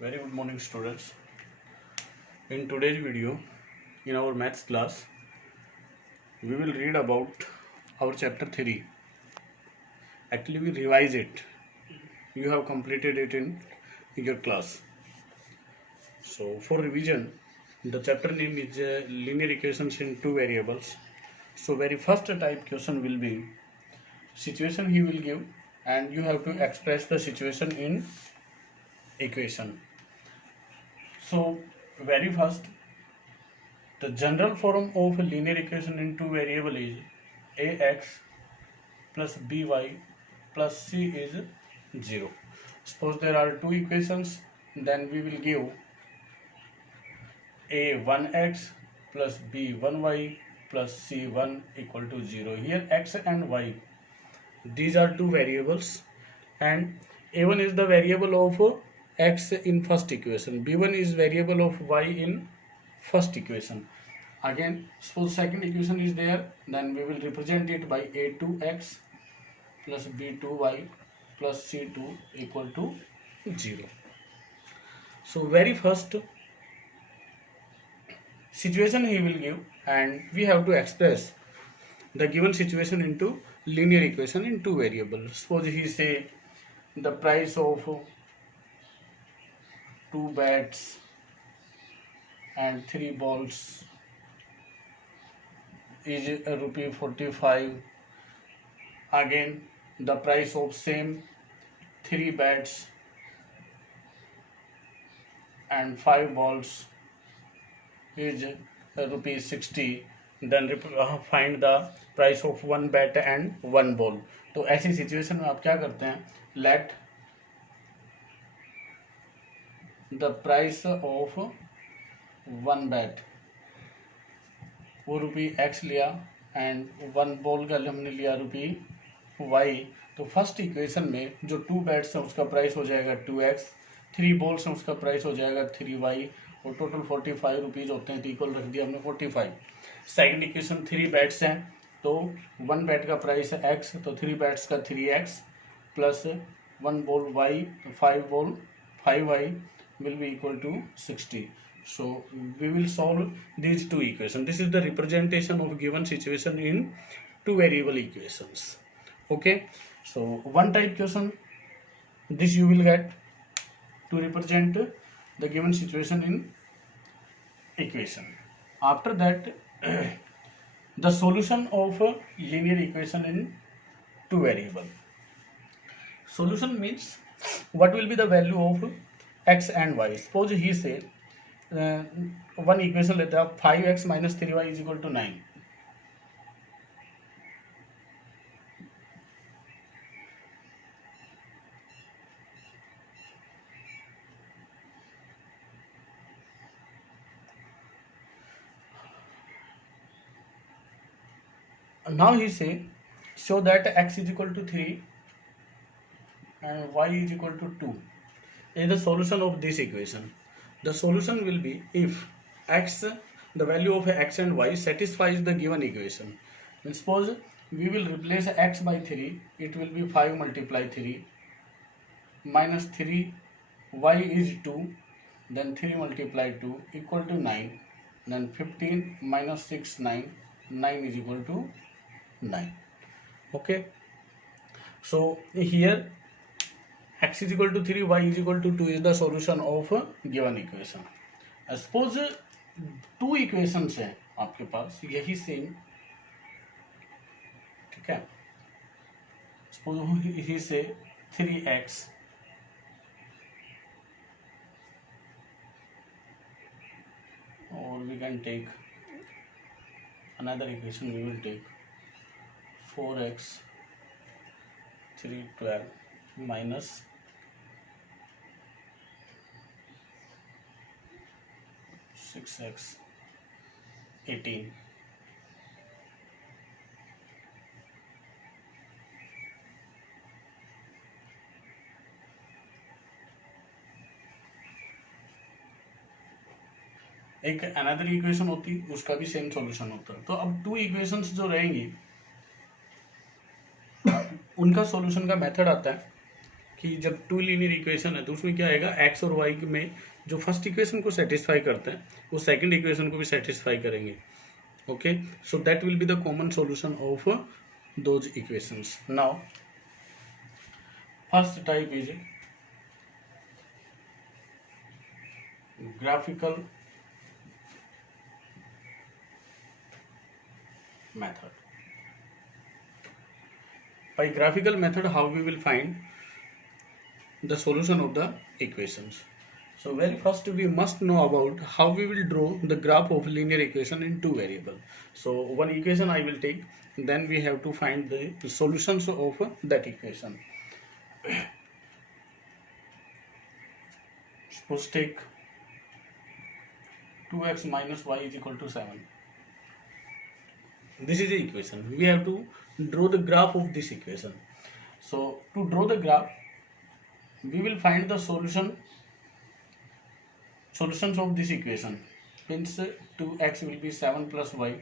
Very good morning, students. In today's video, in our maths class, we will read about our chapter 3. Actually, we revise it. You have completed it in your class. So, for revision, the chapter name is linear equations in two variables. So, very first type question will be situation he will give, and you have to express the situation in equation. So, very first, the general form of a linear equation in two variable is ax plus by plus c is 0. Suppose there are two equations, then we will give a 1x plus b 1y plus c 1 equal to 0. Here x and y, these are two variables, and a1 is the variable of x in first equation, b1 is variable of y in first equation. Again, suppose second equation is there, then we will represent it by a2x plus b2y plus c2 equal to 0. So very first situation he will give, and we have to express the given situation into linear equation in two variables. Suppose he say the price of two bats and three balls is rupee 45. Again, the price of same three bats and five balls is rupees 60. Then find the price of one bat and one ball. तो ऐसी situation में आप क्या करते हैं, let the price of one bat, वो रुपी x लिया, and one ball का हमने लिया रुपी वाई. तो फर्स्ट इक्वेशन में जो टू बैट्स हैं उसका प्राइस हो जाएगा 2x, थ्री बॉल्स हैं उसका प्राइस हो जाएगा 3y, और टोटल 45 रुपीज़ होते हैं, तो इक्वल रख दिया हमने 45. सेकंड इक्वेशन थ्री बैट्स हैं, तो वन बैट का प्राइस है x, तो थ्री बैट्स का 3x plus one ball y, तो five ball 5y will be equal to 60. So we will solve these two equations. This is the representation of given situation in two variable equations. Okay, so one type question, this you will get to represent the given situation in equation. After that, the solution of a linear equation in two variable. Solution means what will be the value of x and y. Suppose he say one equation लेते हैं 5x minus 3y is equal to 9. Now he say show that x is equal to 3 and y is equal to 2 is the solution of this equation. The solution will be if x, the value of x and y satisfies the given equation. And suppose we will replace x by 3, it will be 5 multiply 3 minus 3, y is 2, then 3 multiply 2 equal to 9, then 15 minus 6, 9, 9 is equal to 9. Okay, so here x is equal to 3, y is equal to 2 is the solution of a given equation. Suppose two equations हैं आपके पास यही same, ठीक है. Suppose he say 3x or we can take another equation, we will take 4x 312 minus 6x 18. एक another equation होती, उसका भी same solution होता है. तो अब टू इक्वेशंस जो रहेंगी उनका सॉल्यूशन का मेथड आता है कि जब टू लीनियर इक्वेशन है तो उसमें क्या आएगा, एक्स और वाई में जो फर्स्ट इक्वेशन को सेटिस्फाई करते हैं वो सेकंड इक्वेशन को भी सेटिस्फाई करेंगे. Okay, so that will be the common solution of those equations. Now first type is graphical method. By graphical method, how we will find the solution of the equations? So very first we must know about how we will draw the graph of linear equation in two variable. So one equation I will take, then we have to find the solutions of that equation. Suppose take 2x minus y is equal to 7. This is the equation. We have to draw the graph of this equation. So to draw the graph, we will find the solutions of this equation. Means 2x will be 7 plus y,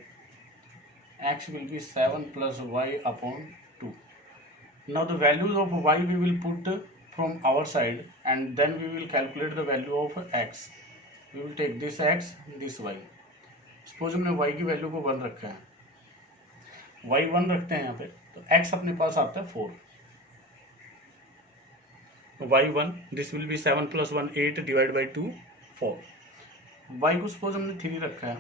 x will be 7 plus y upon 2. Now the values of y we will put from our side, and then we will calculate the value of x. We will take this x, this y. Suppose हमने y की value को 1 रखा है, y 1 रखते हैं यहाँ पे, तो x अपने पास आता है 4. y1 this will be 7 plus 1 8 divide by 2 4. y को सपोज हमने 3 रखा है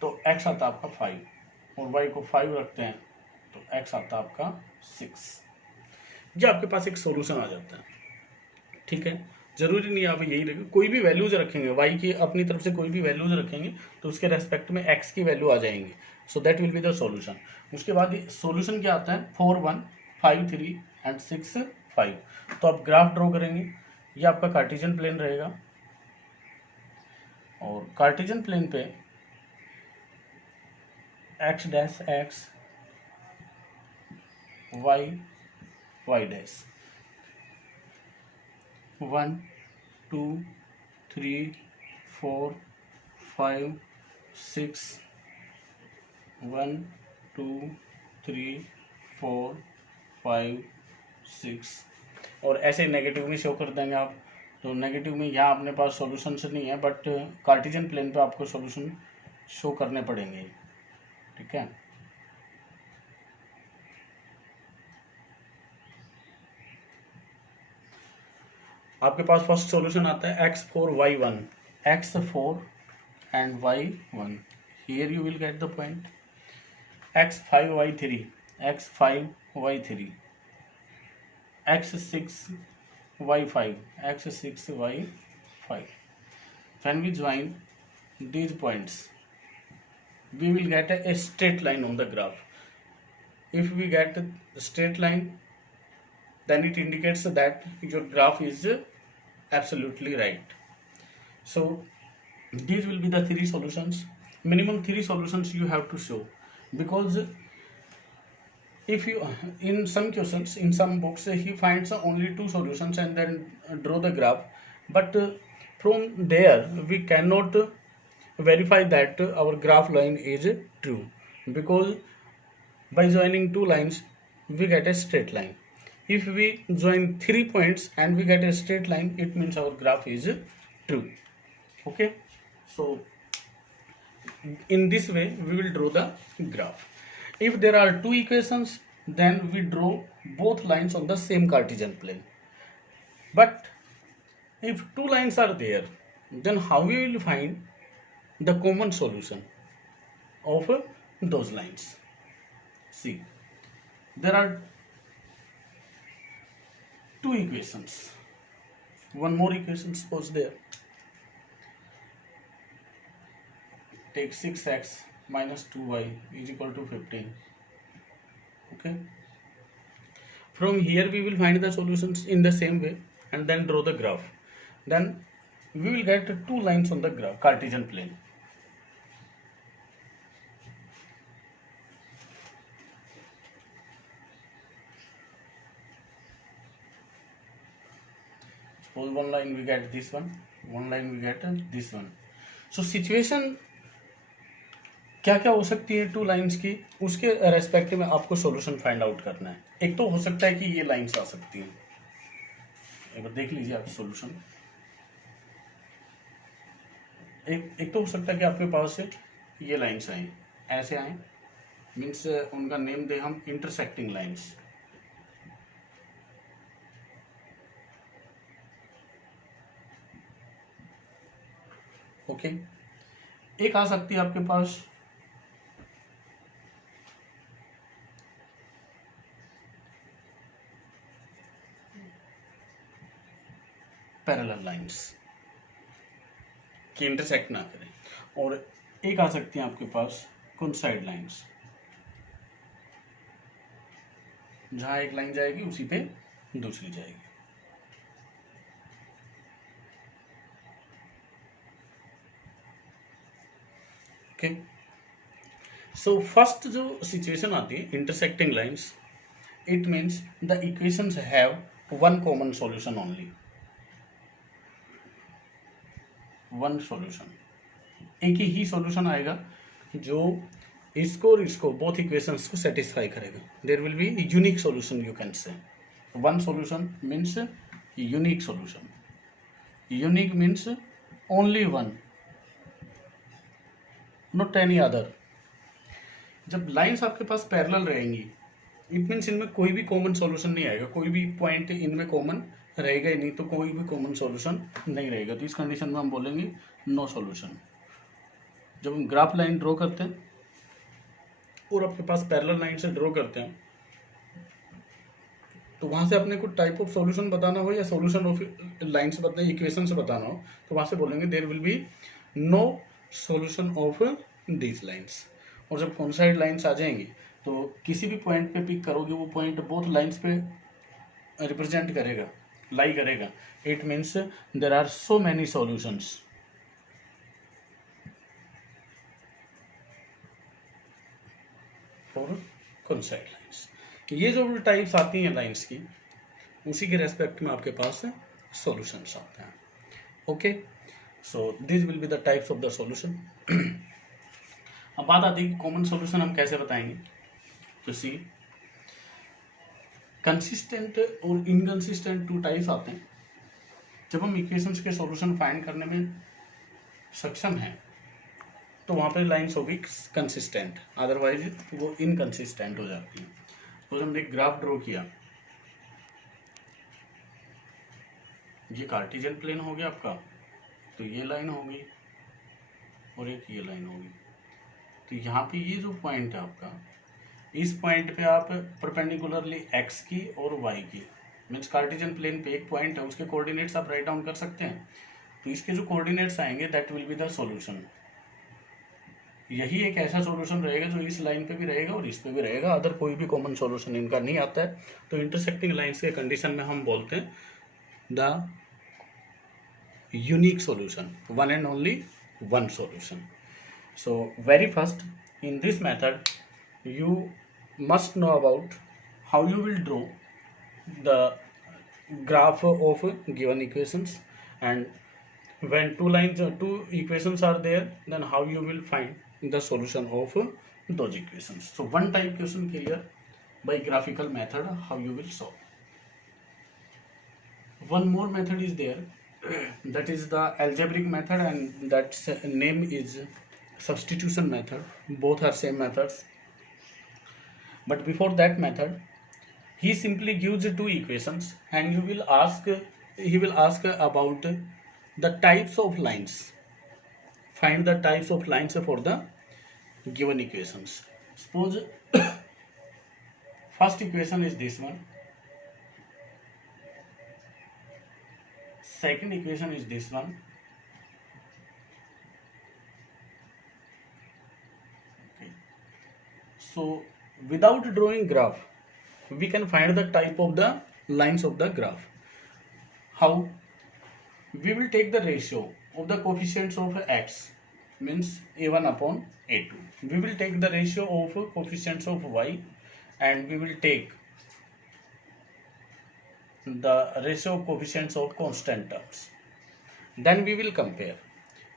तो x आता है आपका 5, और y को 5 रखते हैं तो x आता है आपका 6. ये आपके पास एक सॉल्यूशन आ जाता है. ठीक है, जरूरी नहीं आप यही रखें, कोई भी वैल्यूज रखेंगे y की अपनी तरफ से, कोई भी वैल्यूज रखेंगे तो उसके रेस्पेक्ट में x की वैल्यू आ जाएंगी. So that will be the solution. उसके बाद सॉल्यूशन क्या आता है, 4 1 5 3 एंड 6 5. तो आप ग्राफ ड्रॉ करेंगे. ये आपका कार्टेशियन प्लेन रहेगा, और कार्टेशियन प्लेन पे x dash x, y dash 1 2 3 4 5 6 1 2 3 4 5 6, और ऐसे नेगेटिव में शो कर देंगे आप. तो नेगेटिव में यहाँ अपने पास सॉल्यूशन से नहीं है, बट कार्टेशियन प्लेन पे आपको सॉल्यूशन शो करने पड़ेंगे. ठीक है, आपके पास फर्स्ट सॉल्यूशन आता है x4 y1, x4 and y1. Here you will get the point. x5 y3, x5 y3, x6 y5, x6 y5. When we join these points, we will get a straight line on the graph. If we get a straight line, then it indicates that your graph is absolutely right. So these will be the 3 solutions. Minimum 3 solutions you have to show, because if you, in some questions, in some books he finds only 2 solutions and then draw the graph, but from there we cannot verify that our graph line is true, because by joining 2 lines we get a straight line. If we join 3 points and we get a straight line, it means our graph is true. Okay, so in this way we will draw the graph. If there are 2 equations, then we draw both lines on the same Cartesian plane. But if 2 lines are there, then how we will find the common solution of those lines? See, there are 2 equations. One more equation suppose there. Take 6x minus 2y is equal to 15. Okay. From here we will find the solutions in the same way and then draw the graph. Then we will get 2 lines on the graph, Cartesian plane. Suppose one line we get this one line we get this one. So situation क्या क्या हो सकती है two lines की, उसके respect में आपको solution find out करना है। एक तो हो सकता है कि ये लाइंस आ सकती हैं, एक बार देख लीजिए आप सॉल्यूशन। एक तो हो सकता है कि आपके पास ये लाइंस आए, ऐसे आए, मीन्स उनका नेम दे हम इंटरसेक्टिंग लाइंस। ओके, एक आ सकती है आपके पास पैरेलल लाइंस कि इंटरसेक्ट ना करें, और एक आ सकती है आपके पास कोइंसाइड लाइंस, जहां एक लाइन जाएगी उसी पे दूसरी जाएगी। ओके, सो फर्स्ट जो सिचुएशन आती है intersecting lines, it means the equations have one common solution only, one solution, एक ही सॉल्यूशन आएगा जो इसको और इसको बोथ इक्वेशंस को सेटिस्फाई करेगा। There will be unique solution, you can say one solution means unique solution, unique means only one, not any other. जब लाइंस आपके पास पैरेलल रहेंगी, इट मीन्स इनमें कोई भी कॉमन सॉल्यूशन नहीं आएगा, कोई भी पॉइंट इनमें कॉमन रहेगा ही नहीं, तो कोई भी कॉमन सॉल्यूशन नहीं रहेगा, तो इस कंडीशन में हम बोलेंगे नो सॉल्यूशन। जब हम ग्राफ लाइन ड्रॉ करते हैं और आपके पास पैरेलल लाइन से ड्रॉ करते हैं, तो वहां से अपने को टाइप ऑफ सॉल्यूशन बताना हो या सॉल्यूशन ऑफ लाइंस बताना, इक्वेशन से बताना हो, तो वहां से बोलेंगे there will be no solution of these lines. और जब कॉन्साइड लाइंस आ जाएंगी तो किसी भी पॉइंट पे पिक करोगे, वो पॉइंट बोथ लाइंस पे रिप्रेजेंट करेगा, लाई करेगा। It means there are so many solutions for coincide lines. ये जो टाइप्स आती हैं लाइंस की, उसी के रेस्पेक्ट में आपके पास सॉल्यूशंस आते हैं। Okay, so this will be the types of the solution. अब बात आती है कि कॉमन सॉल्यूशन हम कैसे बताएंगे। तो सी, कंसिस्टेंट और इनकंसिस्टेंट टू टाइप्स आते हैं। जब हम इक्वेशंस के सॉल्यूशन फाइंड करने में सक्षम हैं, तो वहाँ पे लाइंस होगी कंसिस्टेंट, अदरवाइज वो इनकंसिस्टेंट हो जाती है। तो हमने एक ग्राफ ड्रॉ किया, ये कार्टेशियन प्लेन हो गया आपका, तो ये लाइन होगी और एक ये लाइन होगी। तो यहाँ पे ये जो पॉइंट है आपका, इस पॉइंट पे आप परपेंडिकुलरली एक्स की और वाई की, मीन्स कार्टेशियन प्लेन पे एक पॉइंट है, उसके कोऑर्डिनेट्स आप राइट डाउन कर सकते हैं। तो इसके जो कोऑर्डिनेट्स आएंगे that will be the solution. यही एक ऐसा सॉल्यूशन रहेगा जो इस लाइन पे भी रहेगा और इस पे भी रहेगा, अदर कोई भी कॉमन सॉल्यूशन इनका नहीं आता है। तो इंटरसेक्टिंग लाइंस के कंडीशन में हम बोलते हैं the unique solution, one and only one solution. So very first in this method you must know about how you will draw the graph of given equations, and when two equations are there, then how you will find the solution of those equations. So one type question clear by graphical method how you will solve. One more method is there, that is the algebraic method, and that name is substitution method. Both are same methods, but before that method he simply gives two equations and he will ask about the types of lines. Find the types of lines for the given equations. Suppose first equation is this one, second equation is this one, so without drawing graph we can find the type of the lines of the graph. How? We will take the ratio of the coefficients of x, means a1 upon a2. We will take the ratio of coefficients of y, and we will take the ratio of coefficients of constant terms. Then we will compare.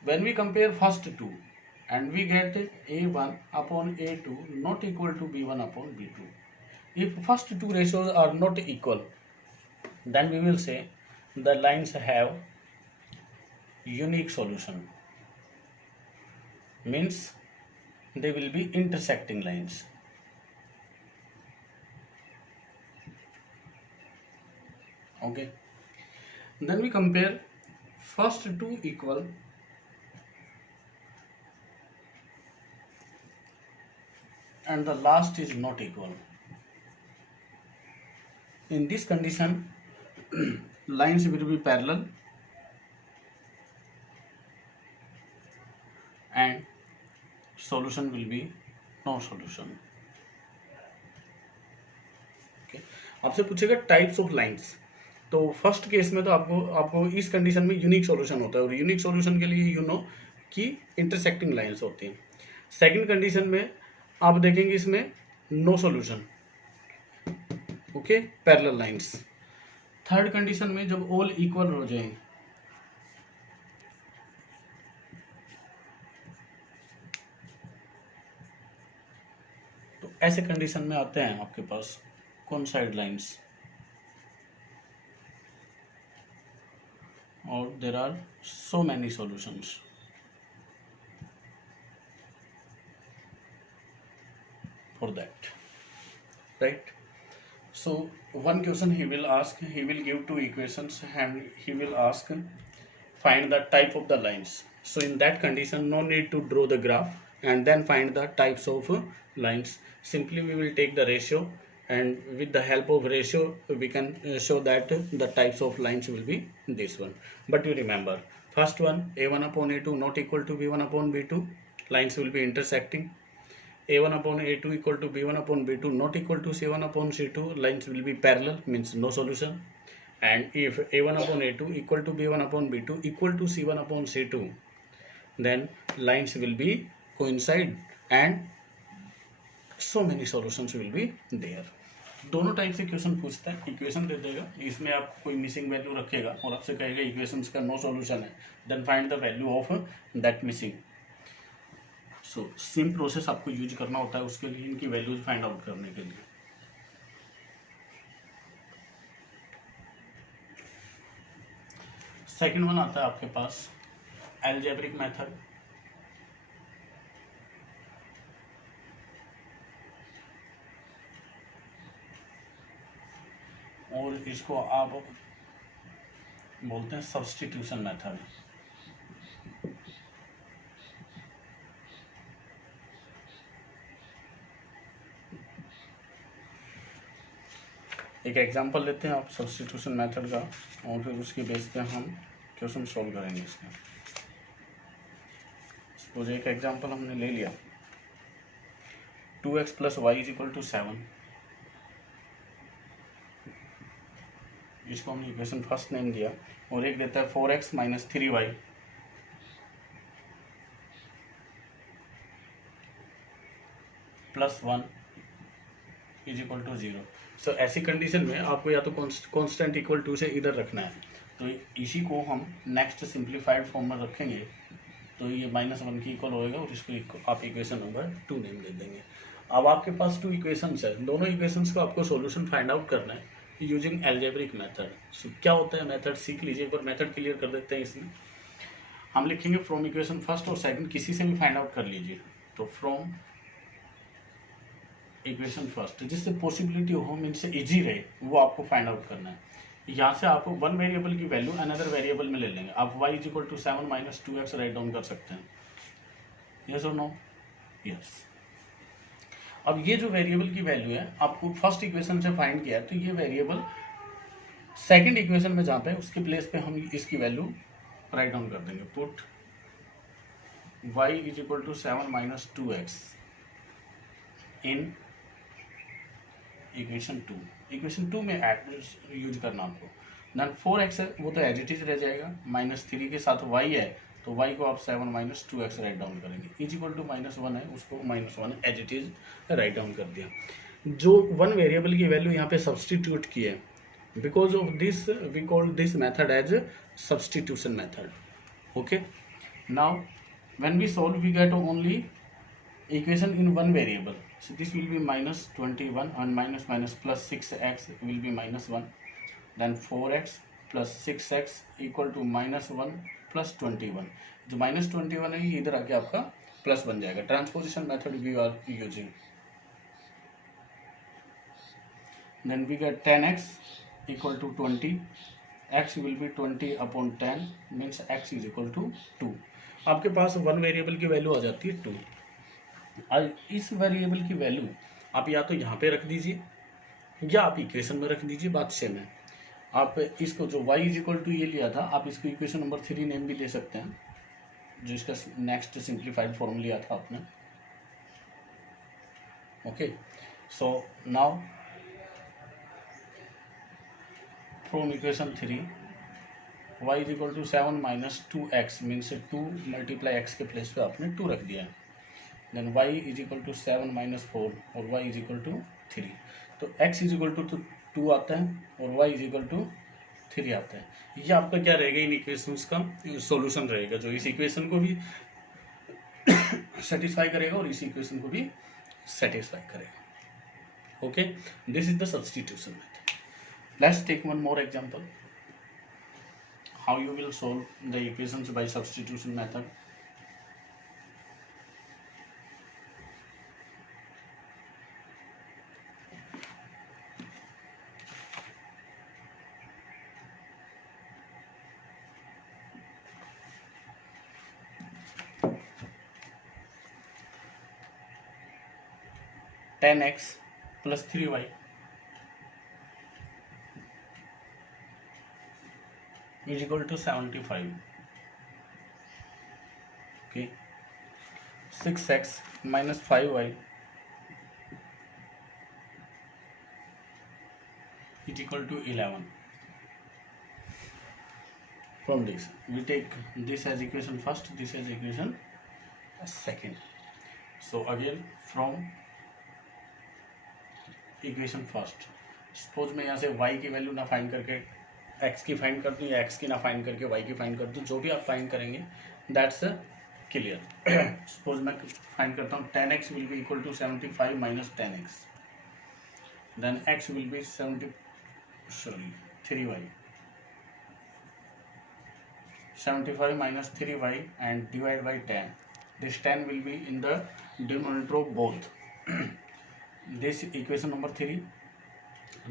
When we compare first two, and we get a1 upon a2 not equal to b1 upon b2. If first two ratios are not equal, then we will say the lines have unique solution, means they will be intersecting lines. Okay, then we compare first two equal and the last is not equal. In this condition, lines will be parallel and solution will be no solution. Okay, आपसे पूछेगा types of lines. तो first case में तो आपको इस condition में unique solution होता है और यूनिक सॉल्यूशन के लिए कि इंटरसेक्टिंग लाइंस होती हैं. सेकंड कंडीशन में आप देखेंगे इसमें no solution. Okay, parallel lines. Third condition में जब ऑल इक्वल हो जाए तो ऐसे कंडीशन में आते हैं आपके पास कोइंसाइड लाइंस और there are so many solutions. For that, right? So one question he will ask, he will give two equations and he will ask find the type of the lines. So in that condition no need to draw the graph and then find the types of lines. Simply we will take the ratio and with the help of ratio we can show that the types of lines will be this one. But you remember first one, a1 upon a2 not equal to b1 upon b2, lines will be intersecting. a1 upon a2 equal to b1 upon b2 not equal to c1 upon c2, lines will be parallel, means no solution. And if a1 upon a2 equal to b1 upon b2 equal to c1 upon c2, then lines will be coincide and so many solutions will be there. दोनों type से question पूछता है, equation दे देगा, इसमें आप कोई missing value रखेगा और आपसे कहेगा इक्वेशंस का नो सॉल्यूशन है, then find the value of that missing. So same process आपको यूज करना होता है उसके लिए, इनकी वैल्यूज फाइंड आउट करने के लिए. सेकंड वन आता है आपके पास अलजेब्रिक मेथड. और इसको आप बोलते हैं सब्स्टिट्यूशन मेथड. एक एग्जांपल लेते हैं आप सब्स्टिट्यूशन मेथड का और फिर उसके बेस पे हम क्वेश्चन सॉल्व करेंगे इसका. सपोज एक एग्जांपल हमने ले लिया 2x plus y is equal to 7. इसको हमने इक्वेशन फर्स्ट नेम दिया और एक देता है 4x minus 3y plus 1 is equal to 0. So ऐसी कंडीशन में आपको या तो कांस्टेंट इक्वल टू से इधर रखना है, तो इसी को हम नेक्स्ट सिंप्लीफाइड फॉर्म में रखेंगे तो ये -1 की इक्वल होएगा और इसको आप इक्वेशन नंबर 2 नेम दे देंगे. अब आपके पास 2 इक्वेशंस है, दोनों इक्वेशंस को आपको सॉल्यूशन फाइंड आउट करना है यूजिंग अलजेब्रिक मेथड. सो क्या होता है मेथड सीख लीजिए, एक बार मेथड क्लियर कर देते हैं. इसमें हम लिखेंगे फ्रॉम इक्वेशन फर्स्ट और सेकंड किसी से भी फाइंड आउट कर लीजिए. तो फ्रॉम इक्वेशन फर्स्ट जिससे पॉसिबिलिटी हो, मीन से इजी रहे, वो आपको फाइंड आउट करना है. यहाँ से आप वन वेरिएबल की वैल्यू अनदर वेरिएबल में ले लेंगे. आप y is equal to 7 minus 2x write down कर सकते हैं. यस और नो? यस. अब ये जो वेरिएबल की वैल्यू है आपको फर्स्ट इक्वेशन से फाइंड किया है, तो ये वेरिएबल सेकंड इक्वेशन में जहाँ पे उसके प्लेस पे हम इसकी वैल्यू राइट डाउन कर देंगे. Put y is equal to 7 minus 2x in equation 2. Equation 2 में यूज करना आपको. देन 4x है वो तो एज इट इज रह जाएगा, -3 के साथ y है तो y को आप 7 माइनस 2x राइट डाउन करेंगे. इज इक्वल टू -1 है उसको -1 as it is write down कर दिया. जो वन वेरिएबल की वैल्यू यहाँ पे सब्सटीट्यूट की है, because of this we call this method as substitution method. Okay, now When we solve, we get only equation in one variable. So this will be minus 21, and minus minus plus 6x will be minus 1. Then 4x plus 6x equal to minus 1 plus 21. जो minus 21 है ये इधर आके आपका plus बन जाएगा. Transposition method we are using. Then we get 10x equal to 20. x will be 20 upon 10 means x is equal to 2. आपके पास one variable की वैल्यू आ जाती है 2. आज इस वेरिएबल की वैल्यू आप या तो यहाँ पे रख दीजिए या आप इक्वेशन में रख दीजिए, बात सेम है. आप इसको जो y इज इक्वल टू ये लिया था, आप इसको इक्वेशन नंबर 3 नेम भी दे सकते हैं, जो इसका नेक्स्ट सिंप्लीफाइड फॉर्म लिया था आपने. Okay, so now from equation 3 y is equal to 7 minus 2x means 2 multiply x के प्लेस पे आपने 2 रख दिया. Then y is equal to 7 minus 4 और y इज इक्वल टू 3. तो x इज इक्वल टू 2 आता है और y इज इक्वल टू 3 आता है. ये आपका क्या रहेगा, इन इक्वेशंस का सॉल्यूशन रहेगा, जो इस इक्वेशन को भी सेटिस्फाई करेगा और इस इक्वेशन को भी सेटिस्फाई करेगा. Okay, this is the substitution method. Let's take one more example how you will solve the equations by substitution method. Ten x plus 3y is equal to 75. Okay, 6x minus 5y is equal to 11. From this we take this as equation first, this as equation second. So again from equation first, suppose मैं यहाँ से y की value ना find करके x की find कर दूँ या x की ना फाइंड करके y की फाइंड कर दूँ, जो भी आप फाइंड करेंगे दैट्स क्लियर. सपोज मैं फाइंड करता हूँ 10x will be equal to 75 minus 10x, then x will be 3y, 75 minus 3y and divide by 10. This 10 will be in the denominator of both. This equation number 3.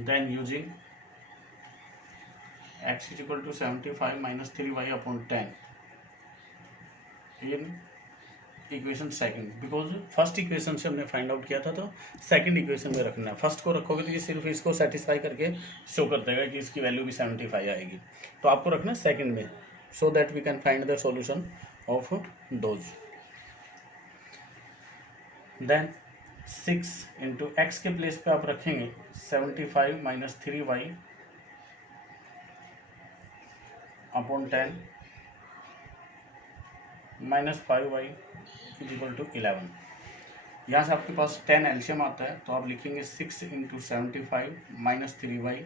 Then using x is equal to 75 minus 3y upon 10 in equation second, because first equation से हमने find out किया था, तो second equation में रखना है. First को रखोगे तो ये सिर्फ इसको सेटिस्फाई करके शो कर देगा कि इसकी वैल्यू भी 75 आएगी. तो आपको रखना सेकंड में, so that we can find the solution of those. Then 6 into x के प्लेस पे आप रखेंगे 75 minus 3y upon 10 minus 5y is equal to 11. यहाँ से आपके पास 10 एलसीएम आता है, तो आप लिखेंगे 6 into 75 minus 3y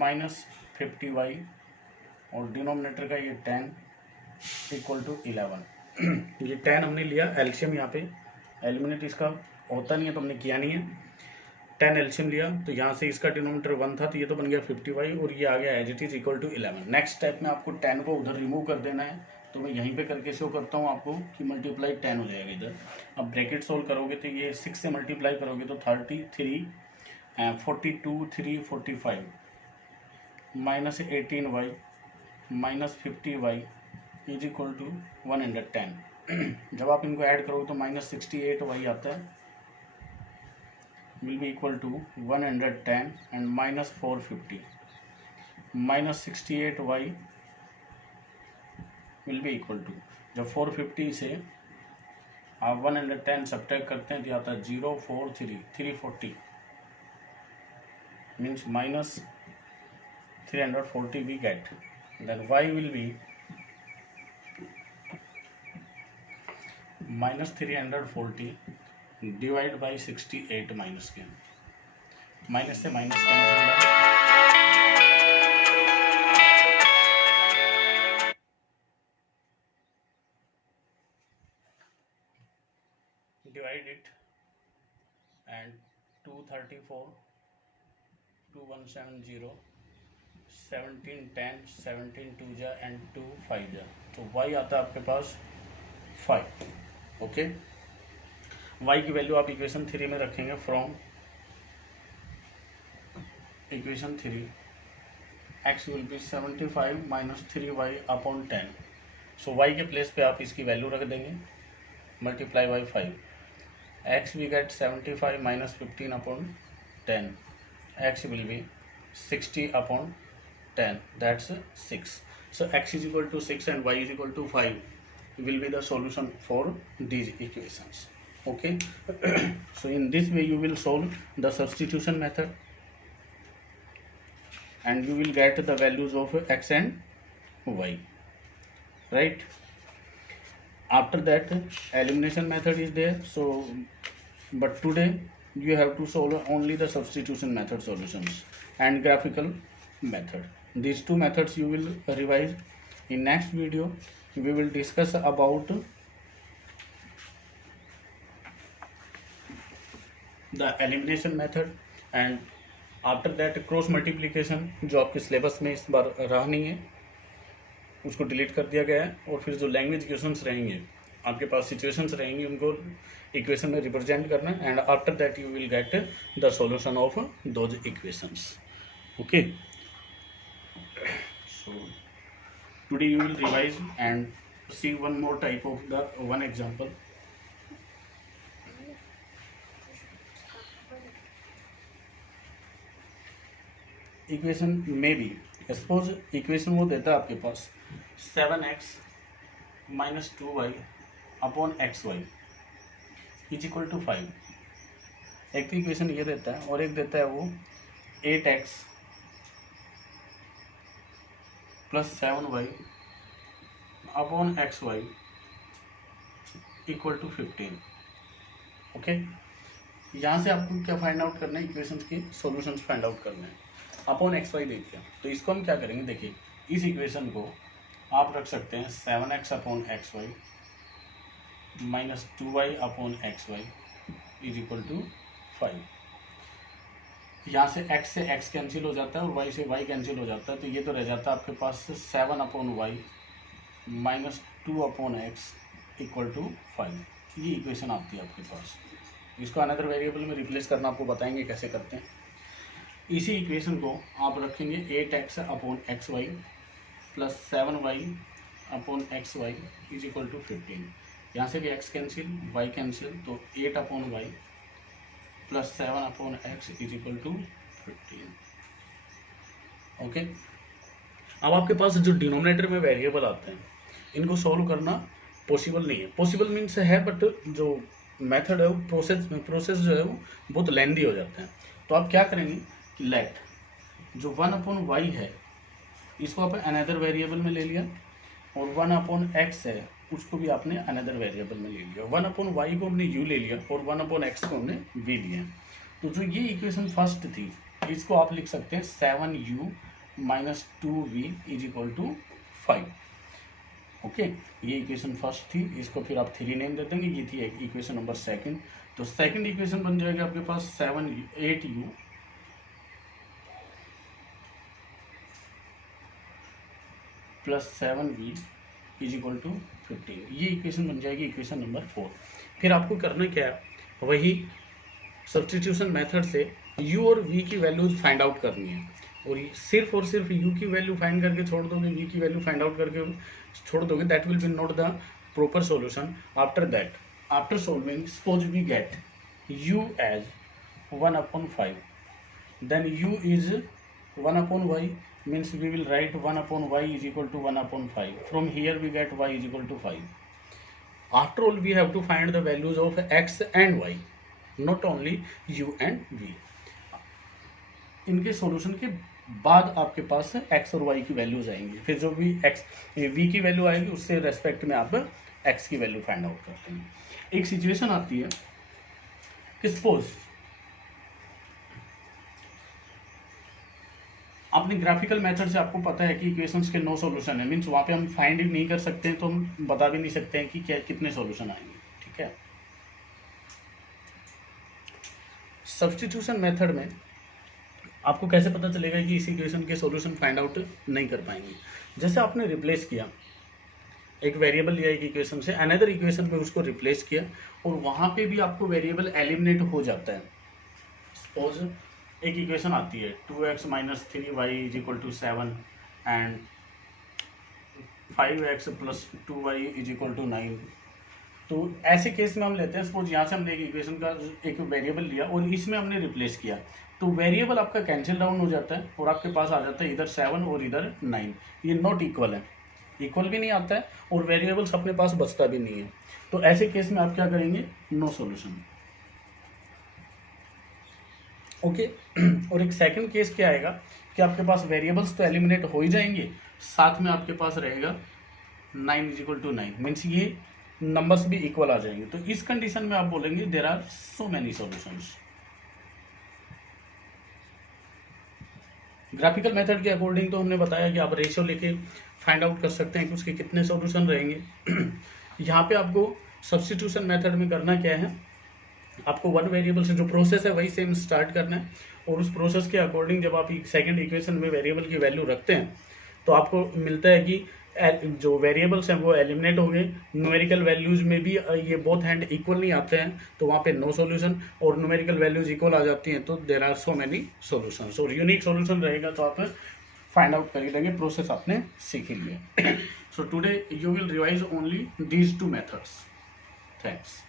minus 50y और डिनोमिनेटर का ये 10 इक्वल टू 11. ये 10 हमने लिया एलसीएम, यहाँ पे एलिमिनेट इसका होता नहीं है तो हमने किया नहीं है. 10 एलसीएम लिया तो यहाँ से इसका डिनोमिनेटर 1 था, तो ये तो बन गया 50y और ये आ गया as it is equal to 11. Next step में आपको 10 को उधर रिमूव कर देना है, तो मैं यहीं पे करके शो करता हूँ आपको कि मल्टीप्लाई 10 हो जाएगा इधर. अब ब्रैकेट सोल्व करोगे तो ये 6 से मल्टीप्लाई करोगे तो 33 42 3 45 minus 18y minus 50y is equal to 110. जब आप इनको ऐड करोगे तो माइनस 68y आता है, will be equal to 110 and minus 450 minus 68y will be equal to, जब 450 से आप 110 सब्ट्रैक्ट करते हैं तो आता है 043 340 means minus 340 we get. Then y will be minus 340 divide by 68 minus के, माइनस से माइनस कैंसिल होगा. divide it, and 234, 2170, 1710, 17 2 जा एंड 2 5 जा, तो y आता है आपके पास 5. ओके, y की वैल्यू आप इक्वेशन 3 में रखेंगे. From equation 3 x will B 75 minus 3y upon 10. So y के प्लेस पे आप इसकी वैल्यू रख देंगे, multiply by 5. x we get 75 minus 15 upon 10. x will be 60 upon 10. That's 6. So x is equal to 6 and y is equal to 5 will be the solution for these equations. Okay. So in this way you will solve the substitution method and you will get the values of x and y. Right. After that elimination method is there, so but today you have to solve only the substitution method solutions and graphical method. These two methods you will revise. In next video we will discuss about the elimination method and after that cross multiplication, जो आपके syllabus में इस बार रहा नहीं है उसको delete कर दिया गया है. और फिर जो लैंग्वेज इक्वेशंस रहेंगे आपके पास, सिचुएशंस रहेंगी, उनको इक्वेशन में रिप्रेजेंट करना and after that you will get the solution of those equations. Okay, so today you will revise and see one more type of the one example. Equation में भी suppose equation वो देता है आपके पास 7x minus 2y upon XY is equal to 5. एक तो equation ये देता है और एक देता है वो 8x plus 7y upon XY equal to 15. Okay, यहाँ से आपको क्या फाइंड आउट करना है, इक्वेशंस के सॉल्यूशंस फाइंड आउट करना है. अपॉन XY दे दिया तो इसको हम क्या करेंगे, देखिए इस इक्वेशन को आप रख सकते हैं 7x upon XY minus 2y upon XY is equal to 5. यहाँ से x से x कैंसिल हो जाता है और y से y कैंसिल हो जाता है, तो ये तो रह जाता है आपके पास 7 upon y minus 2 upon x equal to 5. ये इक्वेशन आती है आपके पास. इसको अनदर वेरिएबल में रिप्लेस करना आपको बताएंगे कैसे करते हैं. इसी इक्वेशन को आप रखेंगे 8x upon XY plus 7y upon XY is equal to 15. यहाँ से भी x कैंसिल, y कैंसिल, तो 8 upon y plus 7 upon x is equal to 15. Okay, अब आपके पास जो डिनोमिनेटर में वेरिएबल आते हैं इनको सॉल्व करना पॉसिबल नहीं है. पॉसिबल मीन्स है बट जो मेथड है वो प्रोसेस जो है वो बहुत लेंदी हो जाते हैं. तो आप क्या करेंगे कि लेट जो 1 अपॉन y है इसको आपने अनदर वेरिएबल में ले लिया और 1 अपॉन x है उसको भी आपने अनदर वेरिएबल में ले लिया. 1 अपॉन y को हमने u ले लिया और 1 अपॉन x को हमने v लिया. तो जो ये इक्वेशन फर्स्ट थी इसको आप लिख सकते हैं 7u minus 2v is equal to 5. Okay, ये इक्वेशन फर्स्ट थी, इसको फिर आप 3 नेम दे देंगे. ये थी इक्वेशन नंबर सेकंड. तो सेकंड इक्वेशन बन जाएगा आपके पास 8u plus 7v is equal to 15. ये इक्वेशन बन जाएगी इक्वेशन नंबर 4. फिर आपको करना क्या है, वही सब्स्टिट्यूशन मेथड से u और v की वैल्यूज फाइंड आउट करनी है. और सिर्फ u की वैल्यू फाइंड करके छोड़ दोगे, v की वैल्यू फाइंड आउट करके छोड़ दोगे, that will be not the proper solution. After that, after solving, suppose we get u as 1 upon 5, then u is 1 upon y, means we will write 1 upon y is equal to 1 upon 5. From here we get y is equal to 5. After all we have to find the values of x and y, not only u and v. इनके solution के बाद आपके पास x और y की values आएंगी. फिर जो भी v की वैल्यू आएगी उससे रेस्पेक्ट में आप x की वैल्यू फाइंड आउट करते हैं. एक सिचुएशन आती है कि सपोज आपने ग्राफिकल मेथड से आपको पता है कि इक्वेशंस के 9 सॉल्यूशन है, मीन्स वहाँ पे हम फाइंड ही नहीं कर सकते हैं तो हम बता भी नहीं सकते हैं कि क्या कितने सॉल्यूशन आएंगे. ठीक है, सब्स्टिट्यूशन मेथड में आपको कैसे पता चलेगा कि इस इक्वेशन के सॉल्यूशन फाइंड आउट नहीं कर पाएंगे। जैसे आपने रिप्लेस किया, एक वेरिएबल लिया एक इक्वेशन से अनदर इक्वेशन में उसको रिप्लेस किया और वहाँ पे भी आपको वेरिएबल एलिमिनेट हो जाता है। सपोज एक इक्वेशन आती है 2x - 3y = 7 and 5x + 2y = 9। तो ऐसे केस में हम लेते हैं, सपोज यहाँ से हमने एक इक्वेशन का एक वेरिएबल लिया और इसमें हमने रिप्लेस किया, तो वेरिएबल आपका कैंसिल डाउन हो जाता है और आपके पास आ जाता है इधर 7 और इधर 9। ये नॉट इक्वल है, इक्वल भी नहीं आता है और वेरिएबल्स अपने पास बचता भी नहीं है। तो ऐसे केस में आप क्या करेंगे, नो सॉल्यूशन। ओके और एक सेकंड केस क्या आएगा कि आपके पास वेरिएबल्स तो एलिमिनेट हो ही जाएंगे, साथ में आपके पास रहेगा 9 = 9, मीन्स ये नंबर्स भी इक्वल आ जाएंगे। तो इस कंडीशन में आप बोलेंगे there are so many solutions. Graphical method के अकॉर्डिंग तो हमने बताया कि आप रेशियो लेके फाइंड आउट कर सकते हैं कि उसके कितने सॉल्यूशन रहेंगे। यहाँ पे आपको सब्स्टिट्यूशन मेथड में करना क्या है, आपको वन वेरिएबल से जो प्रोसेस है वही सेम स्टार्ट करना है और उस प्रोसेस के अकॉर्डिंग जब आप सेकंड इक्वेशन में वेरिएबल की वैल्यू रखते हैं तो आपको मिलता है कि जो वेरिएबल्स हैं वो एलिमिनेट हो गए। न्यूमेरिकल वैल्यूज में भी ये बोथ हैंड इक्वल नहीं आते हैं तो वहाँ पे नो सॉल्यूशन, और न्यूमेरिकल वैल्यूज इक्वल आ जाती हैं तो there are so many solutions. और यूनिक सॉल्यूशन रहेगा तो आप फाइंड आउट कर लेंगे, प्रोसेस आपने सीख ही लिया। सो today you will revise only these 2 methods. Thanks.